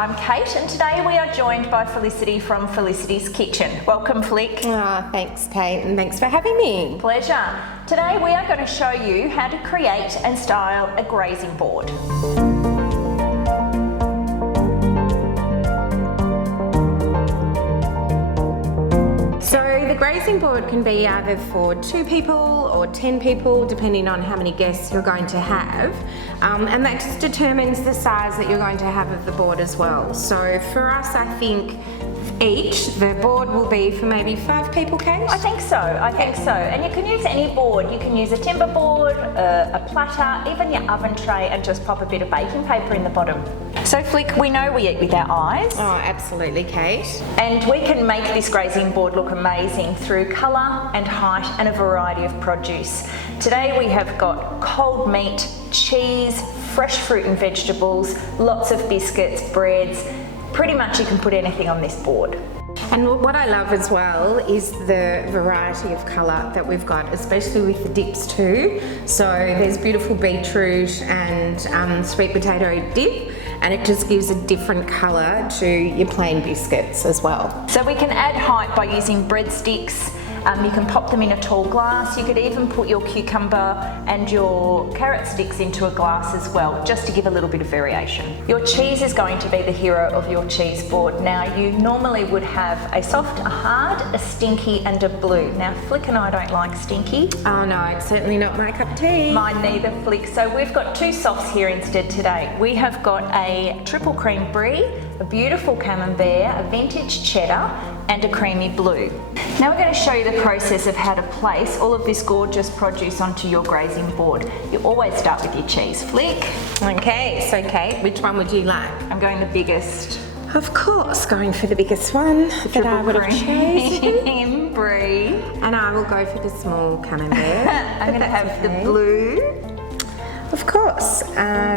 I'm Kate, and today we are joined by Felicity from Felicity's Kitchen. Welcome, Flick. Thanks, Kate, and thanks for having me. Pleasure. Today we are going to show you how to create and style a grazing board. So the grazing board can be either for 2 people or 10 people, depending on how many guests you're going to have. And that just determines the size that you're going to have of the board as well. So for us, I think the board will be for maybe 5 people, Kate? I think so. And you can use any board. You can use a timber board, a platter, even your oven tray, and just pop a bit of baking paper in the bottom. So Flick, we know we eat with our eyes. Oh, absolutely, Kate. And we can make this grazing board look amazing through colour and height and a variety of produce. Today we have got cold meat, cheese, fresh fruit and vegetables, lots of biscuits, breads. Pretty much you can put anything on this board. And what I love as well is the variety of colour that we've got, especially with the dips too. So there's beautiful beetroot and sweet potato dip, and it just gives a different colour to your plain biscuits as well. So we can add height by using breadsticks. You can pop them in a tall glass. You could even put your cucumber and your carrot sticks into a glass as well, just to give a little bit of variation. Your cheese is going to be the hero of your cheese board. Now, you normally would have a soft, a hard, a stinky, and a blue. Now, Flick and I don't like stinky. Oh no, it's certainly not my cup of tea. Mine neither, Flick. So we've got 2 softs here instead today. We have got a triple cream brie, a beautiful camembert, a vintage cheddar, and a creamy blue. Now we're going to show you the process of how to place all of this gorgeous produce onto your grazing board. You always start with your cheese, Flick. Okay, so Kate, which one would you like? I'm going the biggest. Of course, going for the biggest one that I would have chosen. Brie. And I will go for the small camembert. I'm going to have the blue. Of course,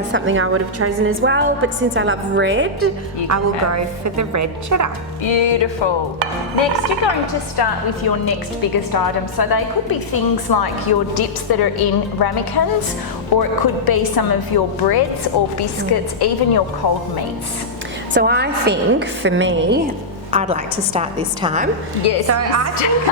something I would have chosen as well, but since I love red, I will go for the red cheddar. Beautiful. Next, you're going to start with your next biggest item. So they could be things like your dips that are in ramekins, or it could be some of your breads or biscuits, even your cold meats. So I think, for me, I'd like to start this time. Yes. So I think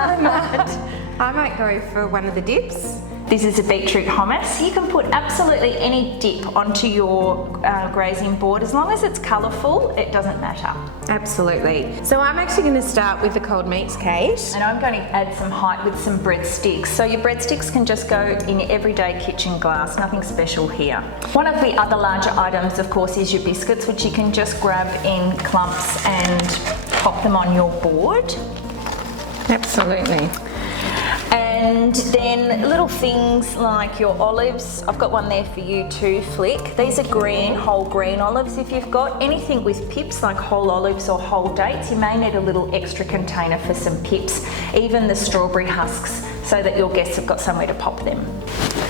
I might go for one of the dips. This is a beetroot hummus. You can put absolutely any dip onto your grazing board. As long as it's colourful, it doesn't matter. Absolutely. So I'm actually going to start with the cold meats, Kate. And I'm going to add some height with some breadsticks. So your breadsticks can just go in your everyday kitchen glass, nothing special here. One of the other larger items, of course, is your biscuits, which you can just grab in clumps and pop them on your board. Absolutely. And then little things like your olives. I've got one there for you too, Flick. These are green, whole green olives. If you've got anything with pips like whole olives or whole dates, you may need a little extra container for some pips, even the strawberry husks, so that your guests have got somewhere to pop them.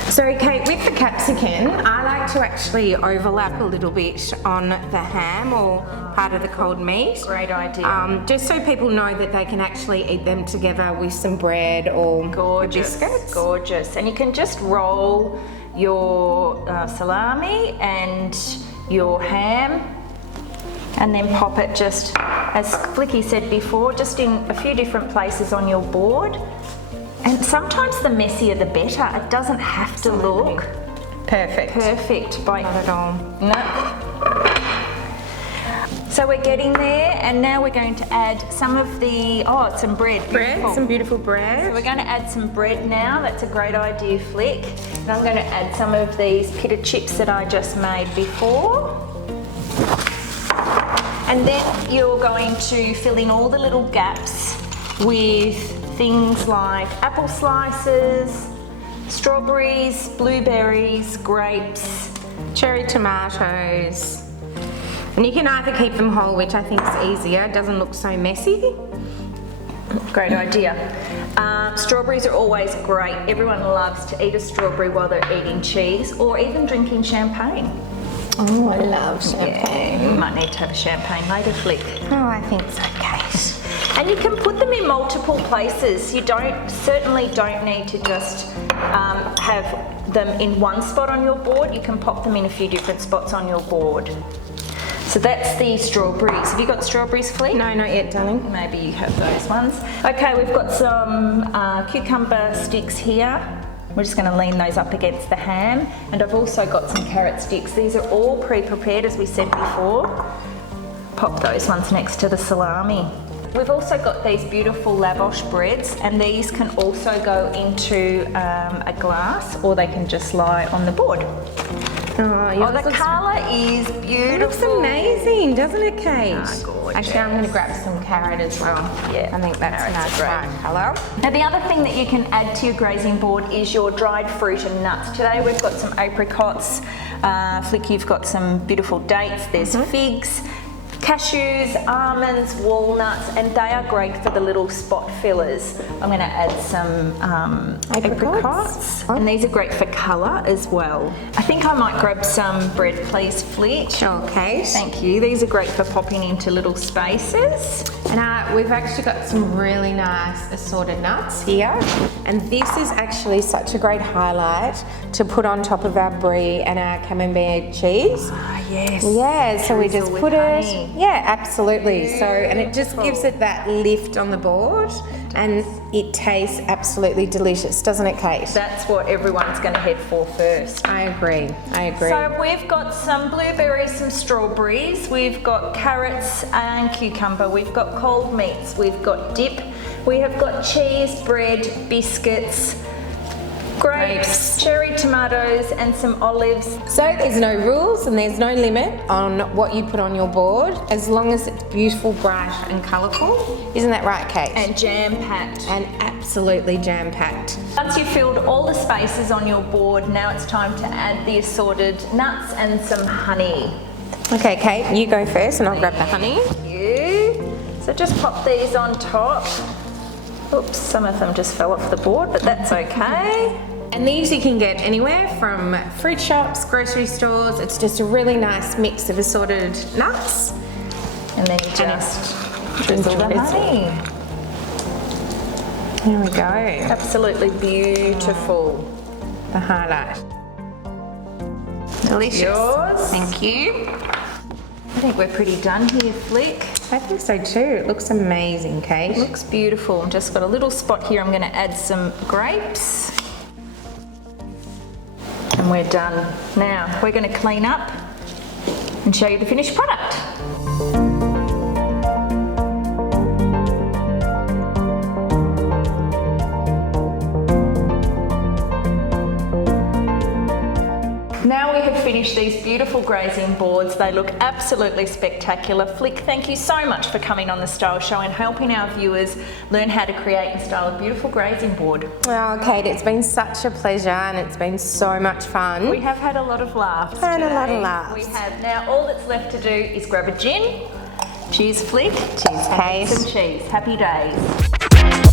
So Kate, with the capsicum, I like to actually overlap a little bit on the ham or part of the cold meat. Great idea. Just so people know that they can actually eat them together with some bread or biscuits. Gorgeous. And you can just roll your salami and your ham, and then pop it just, as Flicky said before, just in a few different places on your board. And sometimes the messier the better. It doesn't have to look perfect. Not at all. No. So we're getting there, and now we're going to add some of the, some bread. Some beautiful bread. So we're going to add some bread now. That's a great idea, Flick. And I'm going to add some of these pita chips that I just made before. And then you're going to fill in all the little gaps with things like apple slices, strawberries, blueberries, grapes, cherry tomatoes. And you can either keep them whole, which I think is easier, it doesn't look so messy. Great idea. Strawberries are always great. Everyone loves to eat a strawberry while they're eating cheese or even drinking champagne. Oh, I love champagne. Yeah, you might need to have a champagne later, Flick. Oh, I think so, Kate. And you can put them in multiple places. You certainly don't need to just have them in one spot on your board. You can pop them in a few different spots on your board. So that's the strawberries. Have you got strawberries, Fleet? No, not yet, darling. Maybe you have those ones. Okay, we've got some cucumber sticks here. We're just going to lean those up against the ham. And I've also got some carrot sticks. These are all pre-prepared, as we said before. Pop those ones next to the salami. We've also got these beautiful lavash breads, and these can also go into a glass, or they can just lie on the board. Oh, the colour is beautiful. It looks amazing, doesn't it, Kate? Gorgeous. Actually, I'm going to grab some carrot as well. Yeah, I think that's a nice bright colour. Now the other thing that you can add to your grazing board is your dried fruit and nuts. Today we've got some apricots. Flick, you've got some beautiful dates. There's figs, cashews, almonds, walnuts, and they are great for the little spot fillers. I'm going to add some apricots. And these are great for colour as well. I think I might grab some bread, please, Flick. Sure, Kate. Thank you. These are great for popping into little spaces. And we've actually got some really nice assorted nuts here. And this is actually such a great highlight to put on top of our brie and our camembert cheese. Ah, yes. Yeah, so we just Drizzle put with it. honey. Yeah, absolutely. So, and it just gives it that lift on the board, and it tastes absolutely delicious, doesn't it, Kate? That's what everyone's going to head for first. I agree. So we've got some blueberries, some strawberries, we've got carrots and cucumber, we've got cold meats, we've got dip, we have got cheese, bread, biscuits, grapes, cherry tomatoes, and some olives. So there's no rules and there's no limit on what you put on your board, as long as it's beautiful, bright and colourful. Isn't that right, Kate? And jam-packed. And absolutely jam-packed. Once you've filled all the spaces on your board, now it's time to add the assorted nuts and some honey. Okay, Kate, you go first and I'll grab the honey. Thank you. So just pop these on top. Oops, some of them just fell off the board, but that's okay. And these you can get anywhere from fruit shops, grocery stores. It's just a really nice mix of assorted nuts. And then you just drizzle the honey. There we go. Absolutely beautiful. The highlight. Delicious. Yours. Thank you. I think we're pretty done here, Flick. I think so too. It looks amazing, Kate. It looks beautiful. Just got a little spot here. I'm going to add some grapes. And we're done. Now we're going to clean up and show you the finished product. Now we have finished these beautiful grazing boards. They look absolutely spectacular. Flick, thank you so much for coming on the Style Show and helping our viewers learn how to create and style a beautiful grazing board. Oh, Kate, it's been such a pleasure and it's been so much fun. We have had a lot of laughs And today. a lot of laughs. We have. Now all that's left to do is grab a gin. Cheers, Flick. Cheers, And Kate. some cheese. Happy days.